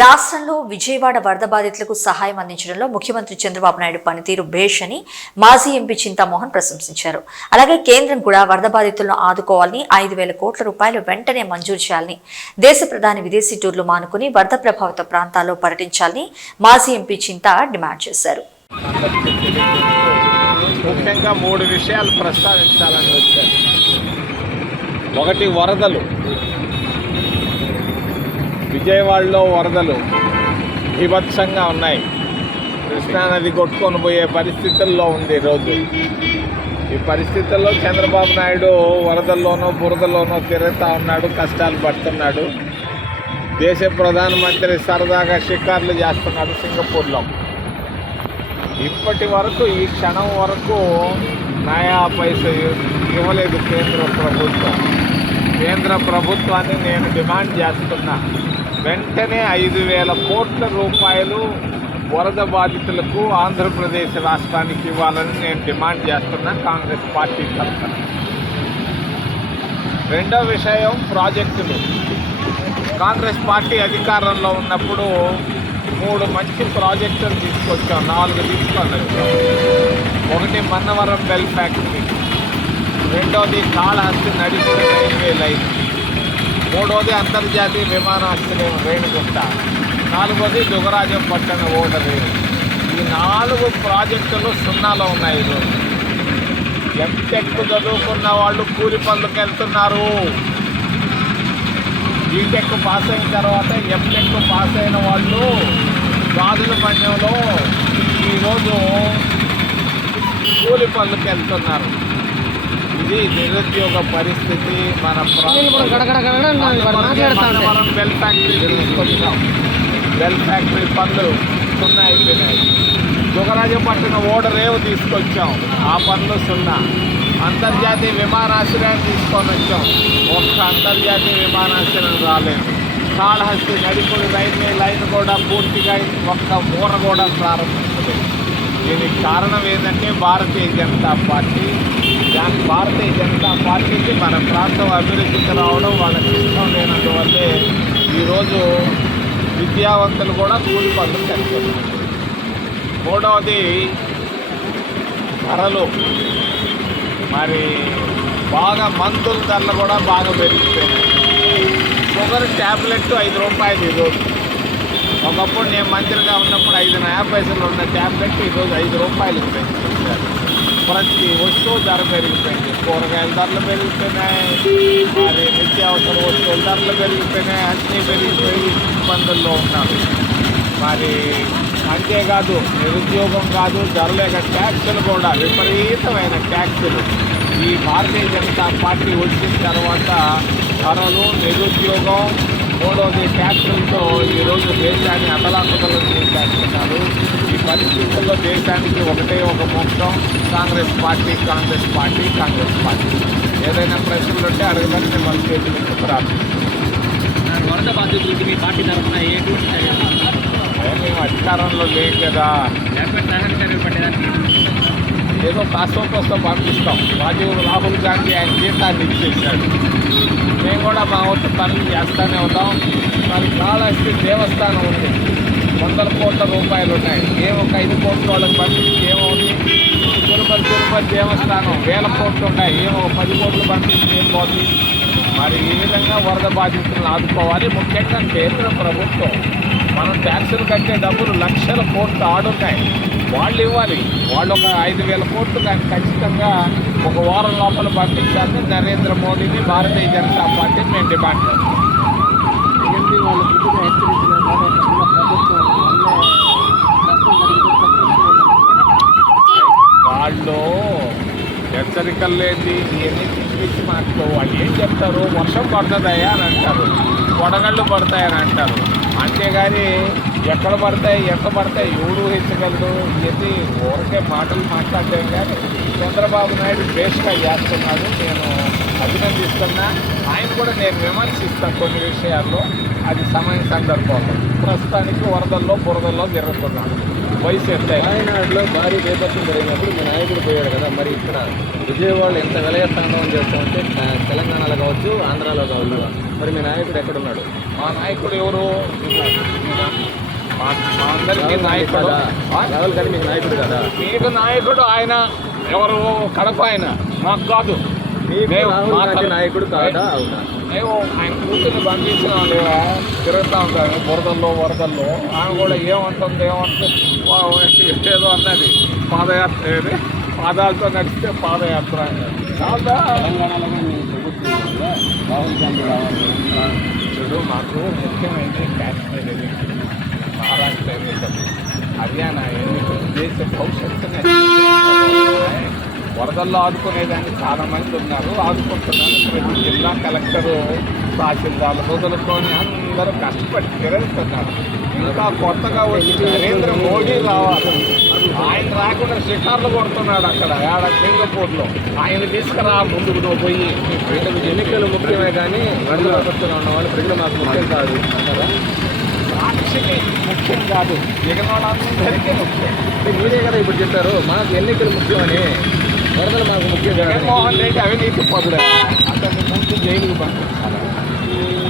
రాష్ట్రంలో విజయవాడ వరద బాధితులకు సహాయం అందించడంలో ముఖ్యమంత్రి చంద్రబాబు నాయుడు పనితీరు భేష్ అని మాజీ ఎంపీ చింతామోహన్ ప్రశంసించారు. అలాగే కేంద్రం కూడా వరద బాధితులను ఆదుకోవాలని ఐదు వేల కోట్ల రూపాయలు వెంటనే మంజూరు చేయాలని దేశ ప్రధాని విదేశీ టూర్లు మానుకుని వరద ప్రభావిత ప్రాంతాల్లో పర్యటించాలని మాజీ ఎంపీ చింత డిమాండ్ చేశారు. ముఖ్యంగా మూడు విషయాలు ప్రస్తావించాలని వచ్చారు. ఒకటి వరదలు. విజయవాడలో వరదలు విభత్సంగా ఉన్నాయి. కృష్ణానది కొట్టుకొని పోయే పరిస్థితుల్లో ఉంది రోజు ఈ పరిస్థితుల్లో చంద్రబాబు నాయుడు వరదల్లోనో బురదలోనో తిరుగుతూ ఉన్నాడు కష్టాలు పడుతున్నాడు. దేశ ప్రధానమంత్రి సరదాగా షికార్లు చేస్తున్నాడు సింగపూర్లో. ఇప్పటి వరకు ఈ క్షణం వరకు నయా పైస ఇవ్వలేదు కేంద్ర ప్రభుత్వం. కేంద్ర ప్రభుత్వాన్ని నేను డిమాండ్ చేస్తున్నా. వెంటనే ఐదు వేల కోట్ల రూపాయలు వరద బాధితులకు ఆంధ్రప్రదేశ్ రాష్ట్రానికి ఇవ్వాలని నేను డిమాండ్ చేస్తున్నా కాంగ్రెస్ పార్టీ తరఫున. రెండో విషయం ప్రాజెక్టులు. కాంగ్రెస్ పార్టీ అధికారంలో ఉన్నప్పుడు మూడు మంచి ప్రాజెక్టులు తీసుకొచ్చాం నాలుగు తీసుకొని ఒకటి మన్నవరం బెల్ ఫ్యాక్టరీ. రెండోది కాళహస్తి నడిచిన రైల్వే లైన్. మూడోది అంతర్జాతీయ విమానాశ్రయం రేణుగుంట నాలుగోది దుగరాజం పట్టణ ఓడరు ఈ నాలుగు ప్రాజెక్టులు సున్నాలో ఉన్నాయి ఈరోజు ఎంటెక్ చదువుకున్న వాళ్ళు కూలి పనులకు వెళ్తున్నారు. బీటెక్ పాస్ అయిన తర్వాత ఎంటెక్ పాస్ అయిన వాళ్ళు గాజుల పందెంలో ఈరోజు కూలి పనులకు వెళ్తున్నారు. ఇది నిరుద్యోగ పరిస్థితి మన మనం బెల్ ఫ్యాక్టరీ తీసుకొచ్చాం బెల్ ఫ్యాక్టరీ పనులు సున్నా అయిపోయినాయి. దుగరాజపట్నం ఓడరేవు తీసుకొచ్చాం. ఆ పనులు సున్నా. అంతర్జాతీయ విమానాశ్రయాన్ని తీసుకొని వచ్చాం. ఒక్క అంతర్జాతీయ విమానాశ్రయం రాలేదు. కాళహస్తి నడిపుడు రైల్వే లైన్ కూడా పూర్తిగా ఒక్క ఊర కూడా ప్రారంభించలేదు. దీనికి కారణం ఏంటంటే భారతీయ జనతా పార్టీ దాని భారతీయ జనతా పార్టీకి మన ప్రాంతం అభివృద్ధికి రావడం వాళ్ళకి ఇష్టం లేనందువల్లే ఈరోజు విద్యావంతులు కూడా కూలి పనులు కలుగుతున్నారు మూడవది ధరలు. మరి బాగా మందుల ధరలు కూడా బాగా పెరిగిపోయినాయి. షుగర్ ట్యాబ్లెట్ ఐదు రూపాయలు ఈరోజు. ఒకప్పుడు నేను మంత్రిగా ఉన్నప్పుడు ఐదు యాభై పైసలు ఉన్న ట్యాబ్లెట్ ఈరోజు ఐదు రూపాయలు పెంచారు ప్రతి వస్తువు ధర పెరిగిపోయింది. కూరగాయల ధరలు పెరిగిపోయినాయి. మరి నిత్యావసర వస్తువుల ధరలు పెరిగిపోయినాయి. అన్నీ పెరిగిపోయి ఇబ్బందుల్లో ఉన్నారు మరి అంతేకాదు నిరుద్యోగం కాదు ధరలేక ట్యాక్సులు కూడా విపరీతమైన ట్యాక్సులు. ఈ భారతీయ జనతా పార్టీ వచ్చిన తర్వాత ధరలు నిరుద్యోగం మూడవది ట్యాక్సులతో ఈరోజు దేశాన్ని అతలాకుతలం చేసేస్తున్నారు ఈ పరిస్థితుల్లో దేశానికి ఒకటే ఒక మొత్తం Congress party Congress party Congress party. ఏదైనా ప్రశ్నలు ఉంటే అడగదని మిమ్మల్ని చేతులకు ప్రార్థిస్తున్నాను వరద బాధితులకి మీ పార్టీ తరఫున మేము అధికారంలో లేం కదా. ఏదో కాస్తో కోస్తో పంపిస్తాం. రాజీవ్ రాహుల్ గాంధీ ఆయన జీతాన్ని ఇచ్చేసాడు మేము కూడా మా వంతు పనులు చేస్తూనే ఉంటాం మరి కాళహస్తి దేవస్థానం ఉంది. వందల కోట్ల రూపాయలు ఉన్నాయి. ఏం ఒక ఐదు కోట్ల వాళ్ళకి పంపించి ఏమవుతుంది? తిరుపతి తిరుపతి దేవస్థానం వేల కోట్లు ఉన్నాయి. ఏమో ఒక పది కోట్లు పంపించి ఏం పోతుంది? మరి ఈ విధంగా వరద బాధితులను ఆదుకోవాలి. ముఖ్యంగా కేంద్ర ప్రభుత్వం. మనం ట్యాక్సులు కట్టే డబ్బులు లక్షల కోట్లు ఆడున్నాయి. వాళ్ళు ఇవ్వాలి. వాళ్ళు ఒక ఐదు వేల కోట్లు కానీ ఖచ్చితంగా ఒక వారం లోపల పంపించాలని నరేంద్ర మోడీని భారతీయ జనతా పార్టీని మేము డిమాండ్ చేస్తాం ఏంటి వాళ్ళు హెచ్చరికలు లేని ఇవన్నీ తీసుకొచ్చి మాట్లాడు. వాళ్ళు ఏం చెప్తారు? వర్షం పడుతుందయ్యా అని అంటారు. వడగళ్ళు పడతాయని అంటారు. అంతేగాని ఎక్కడ పడతాయి ఎంత పడతాయి? ఎవడు హెచ్చగలరు ఇవన్నీ ఊరికే మాటలు మాట్లాడలేము కానీ చంద్రబాబు నాయుడు బేస్గా చేస్తున్నాడు. నేను అభినందిస్తున్నా. ఆయన కూడా నేను విమర్శిస్తాను కొన్ని విషయాల్లో. అది సమయ సందర్భంలో. ప్రస్తుతానికి వరదల్లో బురదల్లో జరుగుతున్నాను వయసు ఎత్తైనా వాయనాడులో భారీ బేపత్యం జరిగినప్పుడు మీ నాయకుడు పోయాడు కదా. మరి ఇక్కడ విజయవాడలో ఎంత విలయతాండవం చేస్తామంటే తెలంగాణలో కావచ్చు ఆంధ్రాలో కావచ్చు. మరి మీ నాయకుడు ఎక్కడున్నాడు? మా నాయకుడు ఎవరు? మా మా అందరికీ నాయకుడు. ఆ? రాహుల్ గాంధీ మీకు నాయకుడు కదా? మీకు నాయకుడు ఆయన. ఎవరు? కడప ఆయన. మాకు కాదు. నాయకుడు కాదా? అవునా? మేము ఆయన కూతుర్ని పంపించినాం లేవా తిరుగుతూ ఉంటారు బురదల్లో వరదల్లో. ఆమె కూడా ఏమంటుంది ఏమంటుంది? ఏదో అన్నది. పాదయాత్ర ఏది? పాదాలతో నడిస్తే పాదయాత్ర కాదా? రాహుల్ గాంధీ రావాలి. చూడు మాకు ముఖ్యమైనది కాశ్మీర్ ఎన్నికలు. మహారాష్ట్ర ఎన్నికలు. హర్యానా ఎన్నికలు. దేశ భవిష్యత్తుని వరదల్లో ఆదుకునేదానికి చాలా మంది ఉన్నారు. ఆదుకుంటున్నారు ప్రతి జిల్లా కలెక్టరు తహసీల్దార్లు మొదలుకొని అందరూ కష్టపడి తిరుగుతున్నారు. ఇంకా కొత్తగా వచ్చి నరేంద్ర మోడీ రావాలి. ఆయన రాకుండా షికార్లు కొడుతున్నాడు అక్కడ ఆడ సింగపూర్లో. ఆయన తీసుకురా ముందుకు నువ్వు పోయి. ప్రజలకు ఎన్నికలు ముఖ్యమే కానీ విపత్తులో ఉన్న వాళ్ళు ప్రజలు మాకు ముఖ్యం కాదు. సాక్షికి ముఖ్యం కాదు. మిగిలిన వాళ్ళందరికీ ముఖ్యం. మీరే కదా ఇప్పుడు చెప్పారు మాకు ఎన్నికలు ముఖ్యమని. வருதல் நமக்கு முக்கிய ஜெகன்மோகன் ரெட்டி அவிநீதி பாப்பிட ஜெயிலுக்கு பார்க்கலாம்